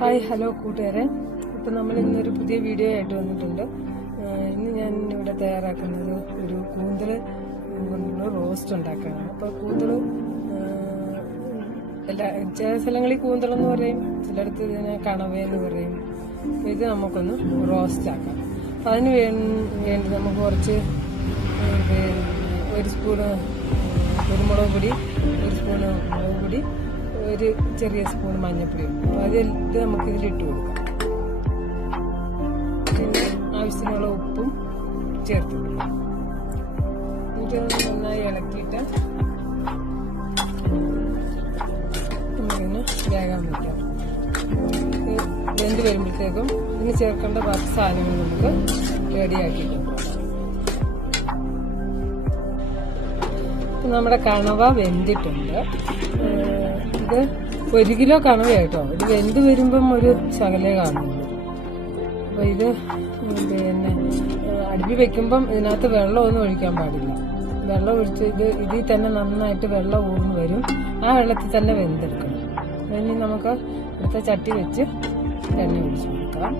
Hi hello കൂട്ടുകാരെ, ഇപ്പം നമ്മൾ ഇന്നൊരു പുതിയ വീഡിയോ ആയിട്ട് വന്നിട്ടുണ്ട്. ഇന്ന് ഞാൻ ഇവിടെ തയ്യാറാക്കുന്നത് ഒരു കൂന്തൽ കൊണ്ടുള്ള റോസ്റ്റ് ഉണ്ടാക്കാനാണ്. അപ്പോൾ കൂന്തൽ ചില സ്ഥലങ്ങളിൽ കൂന്തലെന്ന് പറയും, ചിലയിടത്ത് ഇതിനെ കണവയെന്ന് പറയും. ഇത് നമുക്കൊന്ന് റോസ്റ്റ് ആക്കാം. അപ്പം അതിന് വേണ്ടി നമുക്ക് കുറച്ച് ഒരു സ്പൂണ് കുരുമുളക് പൊടി, ഒരു സ്പൂണ് മുളക് പൊടി, ഒരു ചെറിയ സ്പൂൺ മഞ്ഞൾപ്പൊടി. അപ്പോൾ ഇത് നമുക്കിതിലിട്ട് കൊടുക്കാം. പിന്നെ ആവശ്യത്തിനുള്ള ഉപ്പും ചേർത്ത് കൊടുക്കാം. എന്നിട്ട് നന്നായി ഇളക്കിയിട്ട് നമുക്കിന്ന് വേഗം വയ്ക്കാം. വെന്ത് വരുമ്പോഴത്തേക്കും ഇതിന് ചേർക്കേണ്ട ബാക്കി സാധനങ്ങൾ നമുക്ക് റെഡിയാക്കിയിട്ട് നമ്മുടെ കണവ വെന്തിട്ടുണ്ട്. ഇത് 1 കിലോ കണവയായിട്ടോ. ഇത് വെന്ത് വരുമ്പം ഒരു ശകലേ കാണുള്ളൂ. അപ്പോൾ ഇത് പിന്നെ അടുപ്പി വെക്കുമ്പം ഇതിനകത്ത് വെള്ളമൊന്നും ഒഴിക്കാൻ പാടില്ല. വെള്ളം ഒഴിച്ച് ഇതിൽ തന്നെ നന്നായിട്ട് വെള്ളം ഊർന്ന് വരും. ആ വെള്ളത്തിൽ തന്നെ വെന്തെടുക്കണം. ഇനി നമുക്ക് അടുത്ത ചട്ടി വെച്ച് എണ്ണ ഒഴിച്ച് കൊടുക്കാം.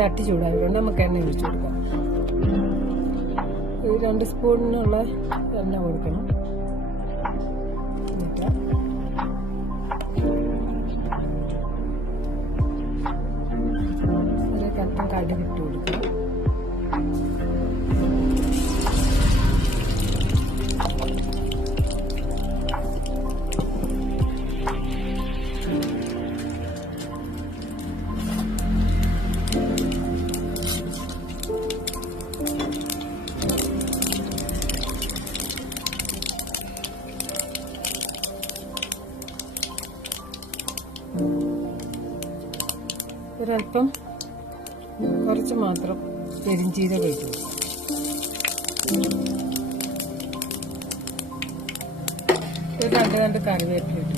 ചട്ടി ചൂടായതുകൊണ്ട് നമുക്ക് എണ്ണ ഒഴിച്ചു കൊടുക്കാം. 2 സ്പൂണിനുള്ള എണ്ണ കൊടുക്കണം. എന്നിട്ട് കട്ടൻ കടുകിട്ട് കൊടുക്കണം. ഒരല്പം കുറച്ച് മാത്രം പെരിഞ്ചീരകം ഇട്ടു. രണ്ട് കറിവേപ്പില ഇട്ടു.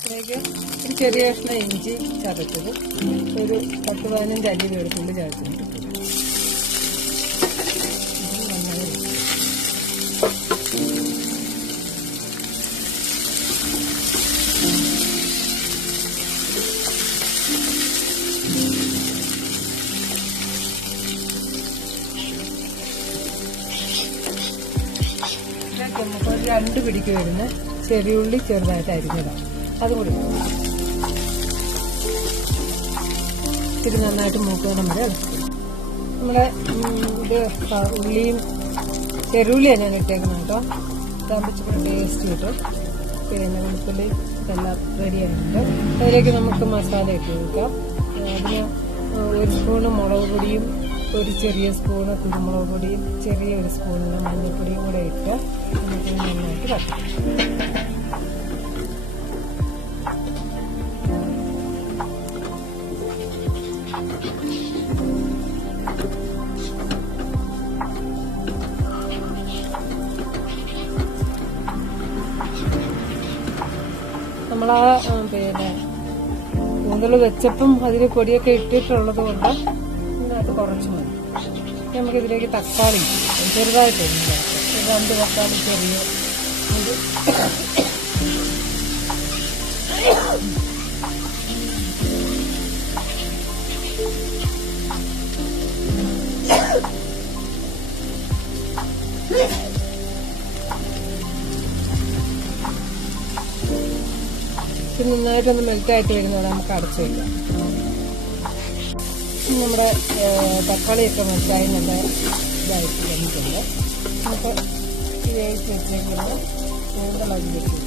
ഇതിലേക്ക് ഒരു ചെറിയ കഷ്ണം ഇഞ്ചി ചതച്ചത്, ഒരു 10-15 അല്ലി വെളുത്തുള്ളി ചതച്ചിട്ട് നമുക്ക് 2 പിടിക്ക് വരുന്ന ചെറിയുള്ളി ചെറുതായിട്ട് അരിഞ്ഞതാണ്. അതും കൂടി ഇത് നന്നായിട്ട് മൂക്കണം വരെ ഇളക്കും. നമ്മുടെ ഇത് ഉള്ളിയും ചെറുള്ളിയാണ് ഞാൻ ഇട്ടേക്കുന്നത് കേട്ടോ. ഇതാകുമ്പോൾ ടേസ്റ്റ് കിട്ടും. പിന്നെ വെളുത്തുള്ളി ഇതെല്ലാം റെഡി ആയിട്ടുണ്ട്. അതിലേക്ക് നമുക്ക് മസാല ഇട്ട് കൊടുക്കാം. അതിന് 1 സ്പൂണ് മുളക് പൊടിയും, ഒരു ചെറിയ സ്പൂണ് കുരുമുളക് പൊടിയും, ചെറിയ 1 സ്പൂണിന് മഞ്ഞൾപ്പൊടിയും കൂടെ ഇട്ട് നമുക്ക് നന്നായിട്ട് വയ്ക്കാം. നമ്മളാ പിന്നെ കൂന്തൽ വെച്ചപ്പം അതിൽ പൊടിയൊക്കെ ഇട്ടിട്ടുള്ളത് കൊണ്ട് അത് കുറച്ച് മതി. നമുക്കിതിലേക്ക് തക്കാളി ചെറുതായിട്ട് 2 തക്കാളി ചെറിയ നന്നായിട്ടൊന്ന് മെൽറ്റായിട്ട് വരുന്നതോടെ നമുക്ക് അടച്ചു വയ്ക്കാം. നമ്മുടെ തക്കാളിയൊക്കെ മെൽറ്റായി നല്ല ഇതായിട്ട് വന്നിട്ടുണ്ട്. നമുക്ക് വേവിച്ച് വെച്ചേക്കുന്ന കൂന്തളതി വെച്ച്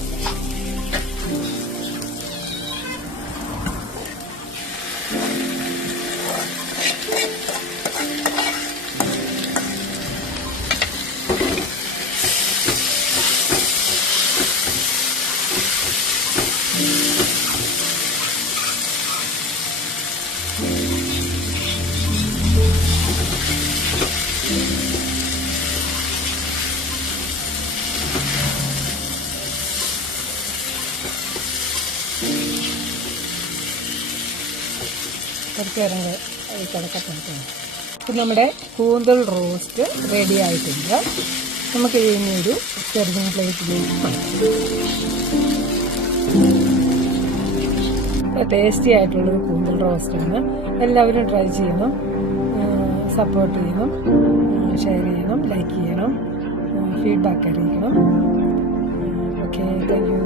കുറച്ച് നേരം കിടക്കട്ടെ. അപ്പം നമ്മുടെ കൂന്തൽ റോസ്റ്റ് റെഡി ആയിട്ടുണ്ട്. നമുക്ക് ഇനി ഒരു സെർവിങ് പ്ലേറ്റിലേക്ക് മാറ്റാം. ടേസ്റ്റി ആയിട്ടുള്ളൊരു കൂന്തൽ റോസ്റ്റാണ്. എല്ലാവരും ട്രൈ ചെയ്യണം, സപ്പോർട്ട് ചെയ്യണം, ഷെയർ ചെയ്യണം, ലൈക്ക് ചെയ്യണം, ഫീഡ്ബാക്ക് അറിയിക്കണം. Okay, thank you.